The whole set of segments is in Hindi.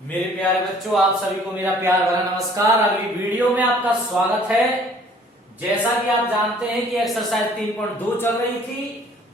मेरे प्यारे बच्चों, आप सभी को मेरा प्यार भरा नमस्कार। अगली वीडियो में आपका स्वागत है। जैसा कि आप जानते हैं कि एक्सरसाइज 3.2 चल रही थी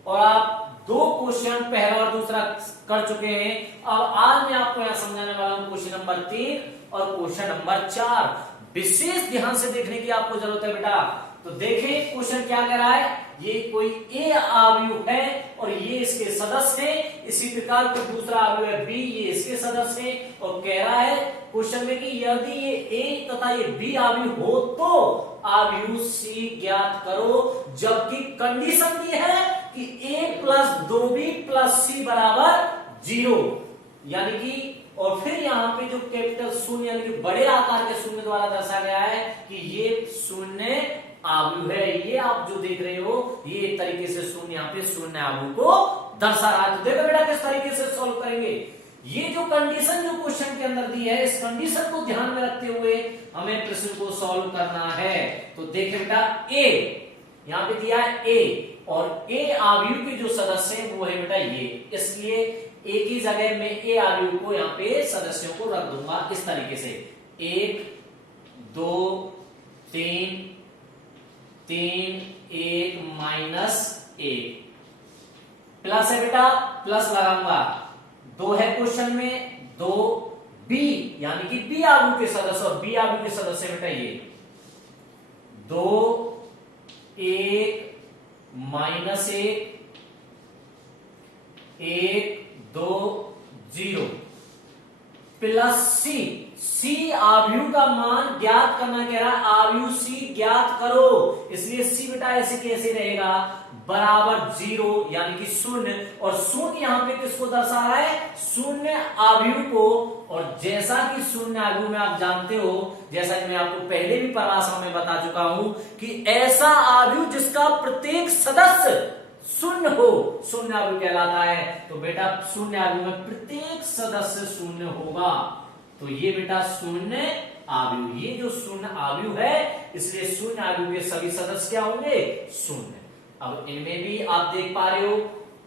और आप दो क्वेश्चन पहला और दूसरा कर चुके हैं। अब आज मैं आपको यहां समझाने वाला हूं क्वेश्चन नंबर 3 और क्वेश्चन नंबर 4। विशेष ध्यान से देखने की आपको जरूरत है बेटा। तो देखें क्वेश्चन क्या कह रहा है। ये कोई ए अवयव है और ये इसके सदस्य हैं। इसी प्रकार कोई दूसरा अवयव है बी, ये इसके सदस्य हैं। और कह रहा है क्वेश्चन में कि यदि ये ए तथा ये बी अवयव हो तो अवयव सी ज्ञात करो, जबकि कंडीशन दी है कि ए प्लस 2b प्लस सी बराबर 0। यानी कि और फिर यहाँ पे जो कैपिटल शून्य यानी कि बड़े आकार के शून्य द्वारा दर्शाया गया है कि ये शून्य अवयव है। ये आप जो देख रहे हो ये एक तरीके से शून्य यहाँ पे शून्य अवयव को दर्शा रहा है। तो देखो बेटा किस तरीके से सॉल्व करेंगे। ये जो कंडीशन जो क्वेश्चन के अंदर दी है, इस कंडीशन को ध्यान में रखते हुए हमें प्रश्न को सॉल्व करना है। तो देखिए बेटा, ए यहाँ पे दिया है ए और ए अवयव के जो सदस्य हैं वो है बेटा ये। इसलिए एक ही जगह में ए अवयव को यहाँ पे सदस्यों को रख दूंगा इस तरीके से 1 2 3 3 1 माइनस 1 प्लस है बेटा, प्लस लगाऊंगा। 2 है क्वेश्चन में, 2 बी यानी कि बी अवयव के सदस्य और बी अवयव के सदस्य बेटा ये 2 1 माइनस 1 1 2 0 प्लस सी। सी अवयव का मान ज्ञात करना कह रहा है, अवयव सी ज्ञात करो। इसलिए सी बेटा ऐसे कैसे रहेगा, बराबर 0 यानी कि शून्य। और शून्य यहां पे किसको दर्शा रहा है, शून्य अवयव को। और जैसा कि शून्य अवयव में आप जानते हो, जैसा कि मैं आपको पहले भी परिभाषा में बता चुका हूं कि ऐसा अवयव जिसका प्रत्येक सदस्य शून्य हो, शून्य अवयव कहलाता है। तो बेटा शून्य अवयव में प्रत्येक सदस्य शून्य होगा। तो ये बेटा शून्य अवयव, ये जो शून्य अवयव है, इसलिए शून्य अवयव के सभी सदस्य क्या होंगे, शून्य। अब इनमें भी आप देख पा रहे हो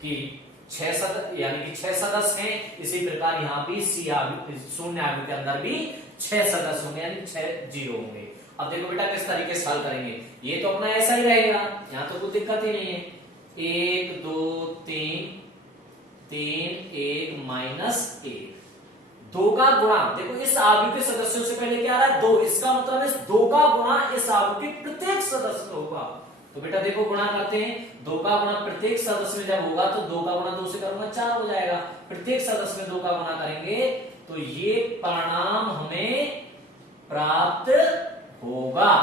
कि 6 सदस्य यानी कि 6 सदस्य हैं। इसी प्रकार यहाँ भी सी अवयव शून्य अवयव के अंदर भी 6 सदस्य होंगे यानी 6 जीरो होंगे। अब देखो बेटा किस तरीके से हल करेंगे। ये तो अपना ऐसा ही रहेगा, यहाँ तो कोई दिक्कत ही नहीं है। 1 2 3 3 1 माइनस 1 2 का गुणा। देखो इस अवयव के सदस्यों से पहले क्या आ रहा है, 2। इसका मतलब इस 2 का गुणा इस अवयव के प्रत्येक सदस्य में होगा। तो बेटा देखो गुणा करते हैं। 2 का गुणा प्रत्येक सदस्य में जब होगा तो 2 का गुणा 2 से करूंगा 4 हो जाएगा। प्रत्येक सदस्य में 2 का गुणा करेंगे तो ये परिणाम हमें प्राप्त होगा।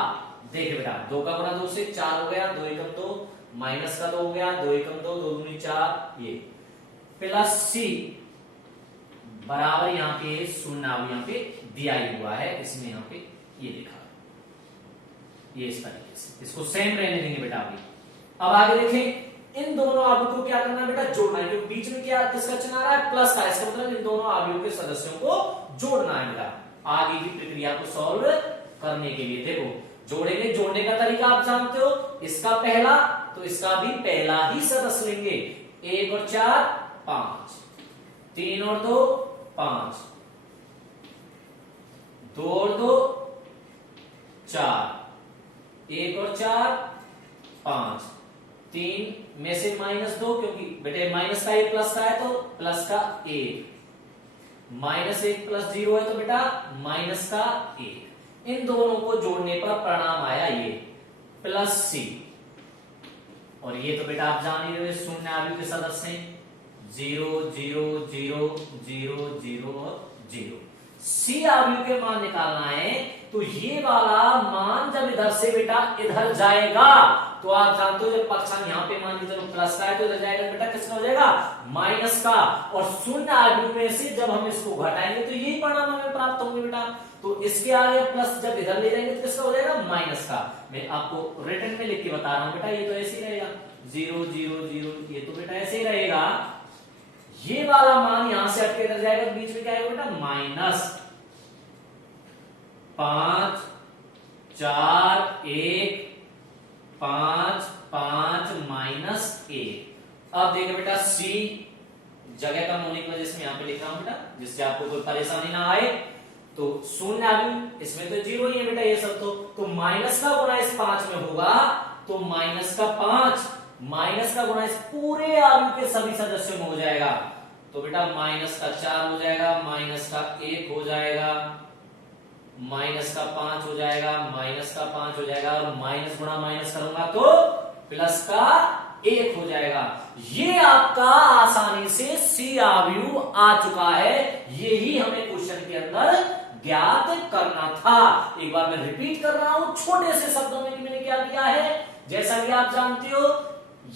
देखिए बेटा 2 का गुणा 2 से 4 हो गया, 2 एकम 2 माइनस का 2 हो गया, 2 एकम 2 2 दूनी 4 ये प्लस सी बराबर यहाँ पे शून्य अवयव यहाँ पे दिया ही हुआ है। इसमें यहाँ पे ये लिखा ये इस तरीके से, इसको सेम रहने देंगे बेटा अभी। अब आगे देखें, इन दोनों अवयव को क्या करना है बेटा, जोड़ना है। क्योंकि बीच में क्या किसका चिन्ह आ रहा है, प्लस का। इसका मतलब इन दोनों अवयव के सदस्यों को जोड़ना है बेटा आगे की प्रक्रिया को सॉल्व करने के लिए। देखो जोड़ेंगे, जोड़ने का तरीका आप जानते हो। इसका पहला तो इसका भी पहला ही सदस्य लेंगे। 1 और 4 5, 3 और 2 5, 2 और 2 4, 1 और 4 5, 3 में से -2 क्योंकि बेटे माइनस का 1 प्लस का है तो प्लस का 1, -1 प्लस 0 है तो बेटा माइनस का 1। इन दोनों को जोड़ने पर परिणाम आया ये प्लस सी। और ये तो बेटा आप जान ही रहे हो शून्य अवयव के सदस्य हैं 0 0 0 0 0 और 0। सी अवयव के मान निकालना है तो ये वाला मान जब इधर से बेटा इधर जाएगा तो आप जानते हो जब पक्षांग यहाँ पे मान लीजिए प्लस का है तो इधर जाएगा बेटा किसका हो जाएगा, माइनस का। और शून्य अवयव में से जब हम इसको घटाएंगे तो यही परिणाम हमें प्राप्त होंगे बेटा। तो इसके आगे प्लस जब इधर ले जाएंगे तो किसका हो जाएगा, माइनस का। मैं आपको रिटर्न में लिख के बता रहा हूं बेटा, ये तो ऐसे ही रहेगा 0 0 0, ये तो बेटा ऐसे ही रहेगा। ये वाला मान यहां से हटके इधर जाएगा तो बीच में क्या आएगा बेटा, माइनस 5 4 1 5 5 -1। अब देखिए बेटा सी जगह कम होने की वजह से मैं यहाँ पे लिख रहा हूँ बेटा, जिससे आपको कोई परेशानी ना आए। तो शून्य आव्यूह, इसमें तो 0 ही है बेटा ये सब। तो माइनस का गुणा इस 5 में होगा, तो माइनस का 5 माइनस का गुणा इस पूरे आव्यूह के सभी सदस्यों में हो जाएगा। तो बेटा माइनस का 4 हो जाएगा, माइनस का 1 हो जाएगा, माइनस का 5 हो जाएगा, माइनस का 5 हो जाएगा, और माइनस गुणा माइनस करूंगा तो प्लस का 1 हो जाएगा। ये आपका आसानी से सी आव्यूह आ चुका है। यही हमें क्वेश्चन के अंदर ज्ञात करना था। एक बार मैं रिपीट कर रहा हूं छोटे से शब्दों में कि मैंने क्या किया है। जैसा कि आप जानते हो,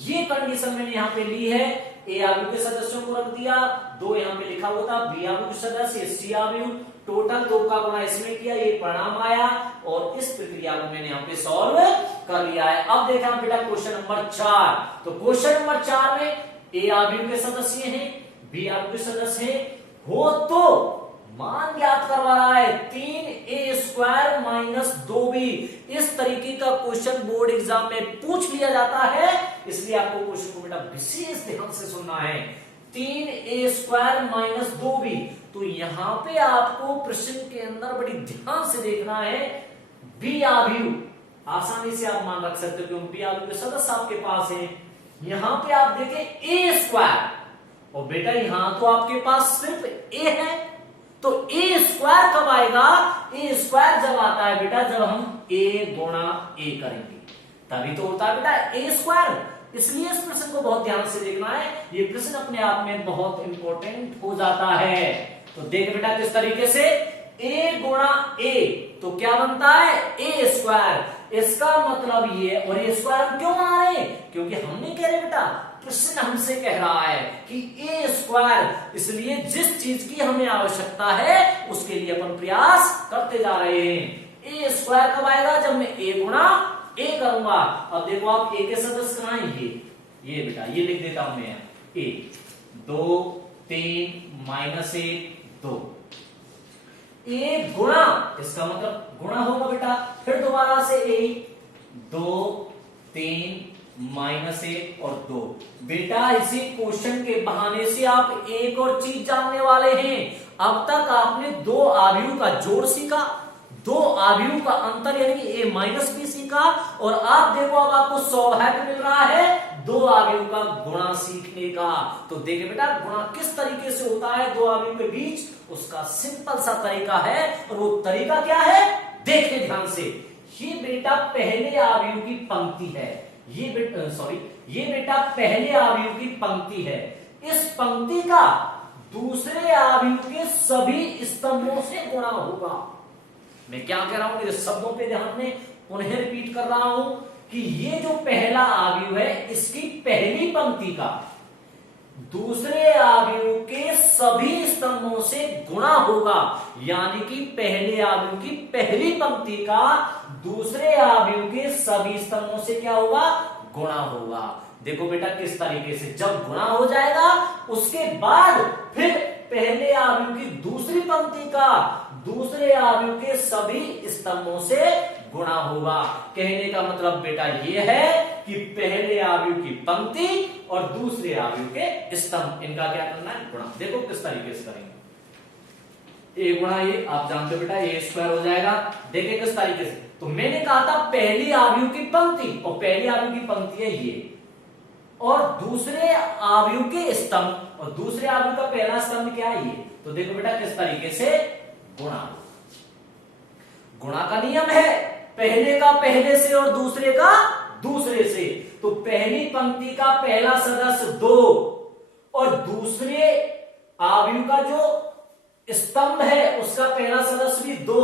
ये कंडीशन मैंने यहां पे ली है, ए आव्यूह के सदस्यों को रख दिया, 2 यहां पे लिखा हुआ था, बी आव्यूह के सदस्य, सी आव्यूह, टोटल 2 का गुणा इसमें किया, ये परिणाम आया, और इस प्रक्रिया को मैंने यहाँ पे सॉल्व कर लिया है। अब देखा बेटा क्वेश्चन नंबर 4। तो क्वेश्चन नंबर 4 में ए आव्यूह के सदस्य हैं, बी आव्यूह के सदस्य हैं, हो तो मान ज्ञात करवा रहा है 3a² माइनस 2b। इस तरीके का क्वेश्चन बोर्ड एग्जाम में पूछ लिया जाता है, इसलिए आपको क्वेश्चन को बेटा विशेष ध्यान से सुनना है। 3a² माइनस 2b, तो यहां पे आपको प्रश्न के अंदर बड़ी ध्यान से देखना है। बी आव्यूह आसानी से आप मान रख सकते हो क्योंकि बी आव्यूह के सदस्य आपके पास है। यहां पे आप देखें a², और बेटा यहां तो आपके पास सिर्फ a है, तो a² कब आएगा? a² जब आता है बेटा जब हम a गुणा a करेंगे, तभी तो होता है बेटा a²। इसलिए इस प्रश्न को बहुत ध्यान से देखना है, ये प्रश्न अपने आप में बहुत इंपॉर्टेंट हो जाता है। तो देख बेटा किस तरीके से a गुणा a, तो क्या बनता है a²। इसका मतलब ये, और a² हम क्यों बना रहे हैं? क्योंकि हम नहीं कह रहे बेटा, प्रश्न हमसे कह रहा है कि a², इसलिए जिस चीज की हमें आवश्यकता है उसके लिए अपन प्रयास करते जा रहे हैं। a² कब आएगा? जब मैं a गुणा a करूंगा। अब देखो आप a के सदस्य कहां है? ये बेटा, ये लिख देता हूं मैं a, 2 3 माइनस 1 2, a गुणा, इसका मतलब गुणा होगा बेटा, फिर दोबारा से a, 2 3 माइनस 1 और 2। बेटा इसी क्वेश्चन के बहाने से आप एक और चीज जानने वाले हैं। अब तक आपने 2 आव्यूह का जोड़ सीखा, 2 आव्यूह का अंतर यानी कि a माइनस b सीखा, और आप देखो अब आपको सौभाग्य मिल रहा है 2 आव्यूह का गुणा सीखने का। तो देखिए बेटा गुणा किस तरीके से होता है 2 आव्यूह के बीच, उसका सिंपल सा तरीका है, और वो तरीका क्या है देखिए ध्यान से। ये बेटा पहले आव्यूह की पंक्ति है, ये बेटा पहले आव्यूह की पंक्ति है। इस पंक्ति का दूसरे आव्यूह के सभी स्तंभों से गुणा होगा। मैं क्या कह रहा हूं, मेरे शब्दों पे ध्यान में पुनः रिपीट कर रहा हूं कि ये जो पहला आव्यूह है इसकी पहली पंक्ति का दूसरे आव्यूह के सभी स्तंभों से गुणा होगा, यानी कि पहले आव्यूह की पहली पंक्ति का दूसरे आव्यूह के सभी स्तंभों से क्या होगा? गुणा होगा। देखो बेटा किस तरीके से, जब गुणा हो जाएगा उसके बाद फिर पहले आव्यूह की दूसरी पंक्ति का दूसरे आव्यूह के सभी स्तंभों से गुणा होगा। कहने का मतलब बेटा ये है कि पहले आव्यूह की पंक्ति और दूसरे आव्यूह के स्तंभ, इनका क्या करना है? गुणा। देखो किस तरीके से करेंगे। a गुणा a, आप जानते हो बेटा a² हो जाएगा। देखिए किस तरीके से, तो मैंने कहा था पहली आव्यूह की पंक्ति, और पहली आव्यूह की पंक्ति है ये, और दूसरे आव्यूह के स्तंभ, और दूसरे आव्यूह का पहला स्तंभ क्या है? ये। तो देखो बेटा किस तरीके से गुणा। गुणा का नियम है पहले का पहले से और दूसरे का दूसरे से। तो पहली पंक्ति का पहला सदस्य 2 और दूसरे आव्यूह का जो स्तंभ है उसका पहला सदस्य भी 2।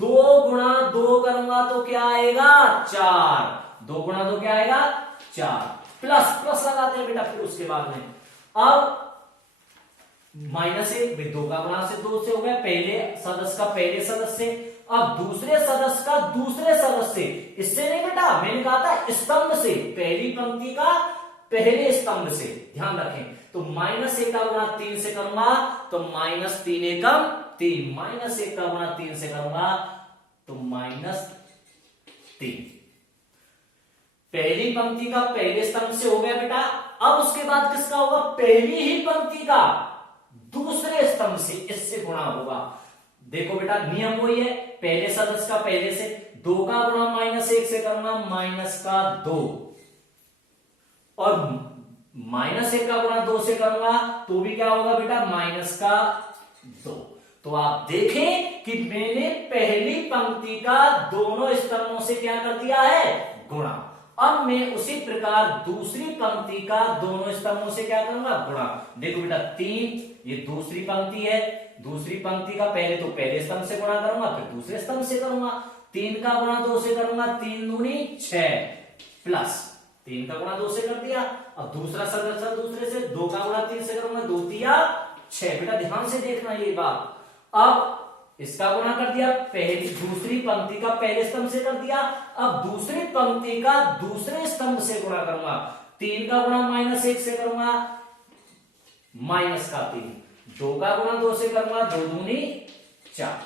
2 गुणा 2 करूंगा तो क्या आएगा? 4। 2 गुणा 2 क्या आएगा? 4। प्लस लगाते हैं बेटा फिर उसके बाद में। अब माइनस 1, 2 का गुणा से 2 से हो गया, पहले सदस्य का पहले सदस्य से। अब दूसरे सदस्य का दूसरे सदस्य से, इससे नहीं बेटा, मैंने कहा था स्तंभ से, पहली पंक्ति का पहले स्तंभ से, ध्यान रखें। तो -1 का गुणा 3 से करूंगा तो -3 एकम 3, -1 का गुणा 3 से करूंगा तो -3। पहली पंक्ति का पहले स्तंभ से हो गया बेटा अब उसके बाद किसका होगा, पहली ही पंक्ति का दूसरे स्तंभ से इससे गुणा होगा। देखो बेटा नियम वही है, पहले सदस्य का पहले से, 2 का गुणा -1 से करूंगा -2, और -1 का गुणा 2 से करूंगा तो भी क्या होगा बेटा -2। तो आप देखें कि मैंने पहली पंक्ति का दोनों स्तंभों से क्या कर दिया है, गुणा। अब मैं उसी प्रकार दूसरी पंक्ति का दोनों स्तंभों से क्या करूंगा, गुणा। देखो बेटा 3, ये दूसरी पंक्ति है, दूसरी पंक्ति का पहले तो पहले स्तंभ से गुणा करूंगा, फिर दूसरे स्तंभ से करूंगा। 3 का गुणा 2 से करूंगा, 3 दूनी 6, प्लस 3 का गुणा 2 से कर दिया। अब दूसरा सदस्य दूसरे से, 2 का गुणा 3 से करूंगा, 2 तिया 6। बेटा ध्यान से देखना ये बात। अब इसका गुणा कर दिया, पहली दूसरी पंक्ति का पहले स्तंभ से कर दिया। अब दूसरी पंक्ति का दूसरे स्तंभ से गुणा करूंगा, 3 का गुणा -1 से करूंगा, -3। 2 का गुणा 2 से करूंगा, 2 दूनी 4।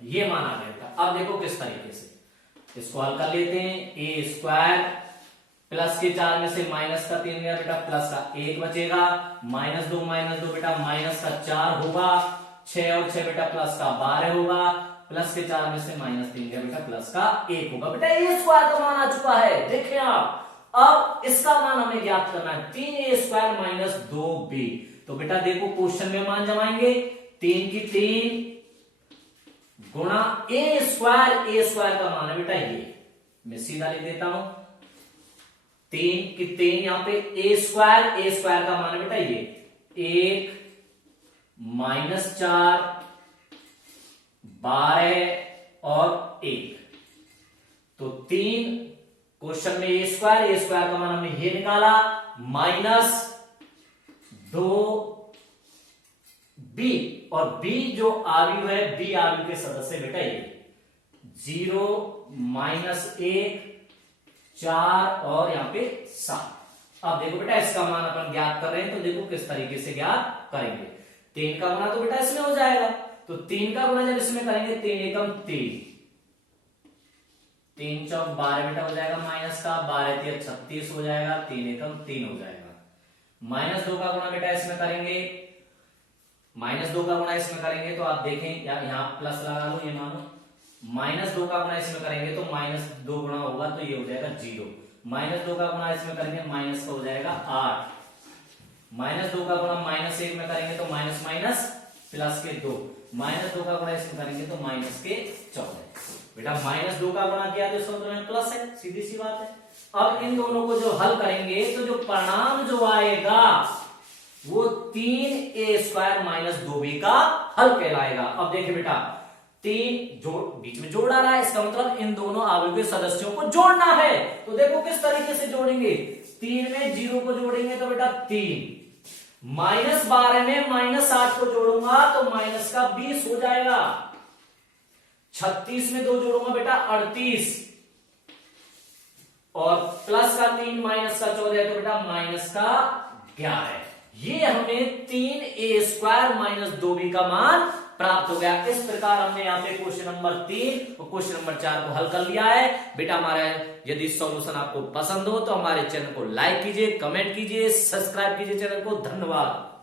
ये माना गया। अब देखो किस तरीके से इसको हल कर लेते हैं। a² प्लस के 4 में से -3 गया बेटा, प्लस का 1 बचेगा, -2 बेटा -4 होगा, 6 और 6 बेटा प्लस का 12 होगा, प्लस के 4 में से -3 गया बेटा, प्लस का 1 होगा। बेटा a² का मान आ चुका है, देखें आप। अब इसका मान हमें ज्ञात करना है, 3a² - 2b। तो बेटा देखो क्वेश्चन में मान जमाएंगे, 3 की 3 गुणा a² का मान है बेटा ये, मैं सीधा लिख देता हूं, 3 की 3 यहां पे a² का मान है बेटा ये 1 -4 12 और 1। तो 3 क्वेश्चन में a² का मान हमने ये निकाला, -2b, और b जो आयु है, b आयु के सदस्य बेटा ये 0 -1 4 और यहां पे 7। अब देखो बेटा इसका मान अपन ज्ञात कर रहे हैं, तो देखो किस तरीके से ज्ञात करेंगे। 3 का गुणा तो बेटा इसमें हो जाएगा, तो 3 का गुणा जब इसमें करेंगे, 3 एकम 3, 3 चौक 12 बेटा हो जाएगा, माइनस का 12 तिया 36 हो जाएगा, 3 एकम 3 हो जाएगा। -2 का गुणा बेटा इसमें करेंगे, -2 का गुणा इसमें करेंगे तो आप देखें यहाँ प्लस लगा लो, ये मानो -2 का गुणा इसमें करेंगे तो -2 गुणा होगा तो ये हो जाएगा 0। -2 का गुणा इसमें करेंगे, माइनस का हो जाएगा 8। -2 का गुणा -1 में करेंगे तो माइनस प्लस के 2। -2 का गुणा इसमें करेंगे तो माइनस के 14। बेटा -2 का गुणा किया तो इसका तो प्लस है, सीधी सी बात है। अब इन दोनों को जो हल करेंगे तो जो परिणाम जो आएगा वो 3a² - 2b का हल कहलाएगा। अब देखिए बेटा 3 जोड़, बीच में जोड़ आ रहा है, इसका मतलब इन दोनों आयु के सदस्यों को जोड़ना है। तो देखो किस तरीके से जोड़ेंगे, 3 में 0 को जोड़ेंगे तो बेटा 3, -12 में -8 को जोड़ूंगा तो माइनस का 20 हो जाएगा, 36 में 2 जोड़ूंगा बेटा 38, और प्लस का 3 माइनस का 14 तो बेटा माइनस का 11। ये हमें 3a² - 2b का मान प्राप्त हो गया। इस प्रकार हमने यहाँ पे क्वेश्चन नंबर 3 और क्वेश्चन नंबर 4 को हल कर लिया है। बेटा हमारा यदि सॉल्यूशन आपको पसंद हो तो हमारे चैनल को लाइक कीजिए, कमेंट कीजिए, सब्सक्राइब कीजिए चैनल को। धन्यवाद।